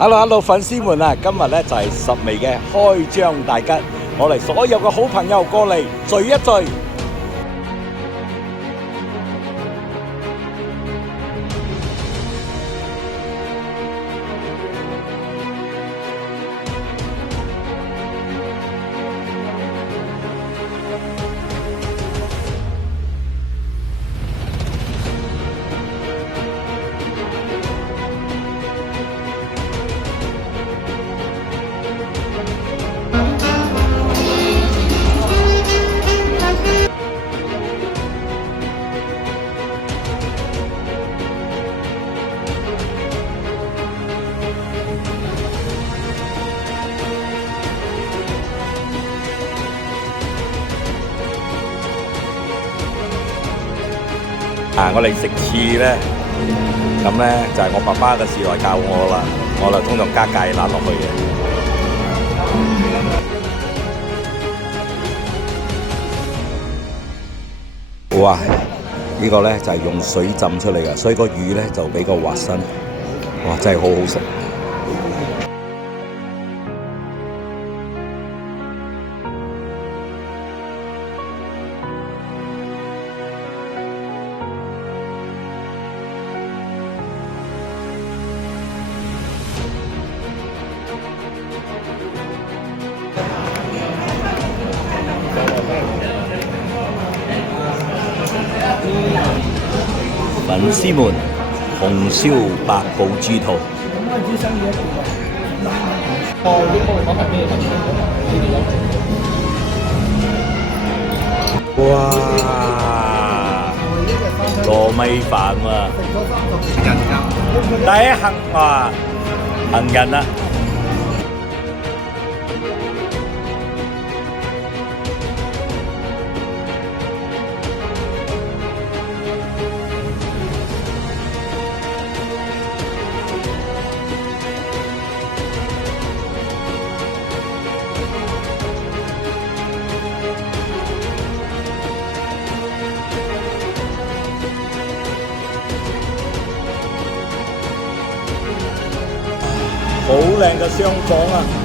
Hello，粉絲們啊！今日咧就係10味嘅開張大吉，我哋所有嘅好朋友過嚟聚一聚。我哋食翅咧，咁咧就係我爸爸嘅時代教我啦，我就通常加芥辣落去嘅。哇！呢個咧就係用水浸出嚟嘅，所以個魚咧就比較滑身。哇！真係好好食。粉絲們，紅燒八寶豬肚。哇！糯米飯喎，第一行啊，行人啊！好靚嘅廂房啊！